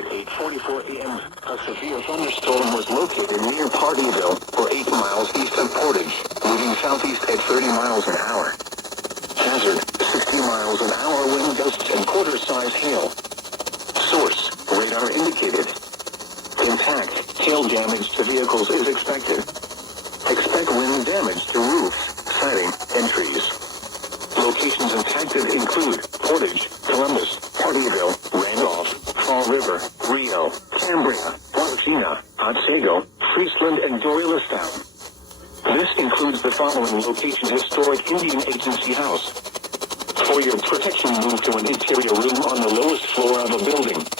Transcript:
at 8:44 a.m., a severe thunderstorm was located near Partyville, or 8 miles east of Portage, moving southeast at 30 miles an hour. Hazard, 60 miles an hour wind gusts and quarter-size hail. Source, radar indicated. Impact, hail damage to vehicles is expected. Expect wind damage to roofs, siding, and trees. Locations impacted include Portage, Columbus, Partyville, Randolph, Fall River, Rio, Cambria, Waukegan, Otsego, Friesland, and Doylestown. This includes the following locations: Historic Indian Agency House. For your protection, move to an interior room on the lowest floor of a building.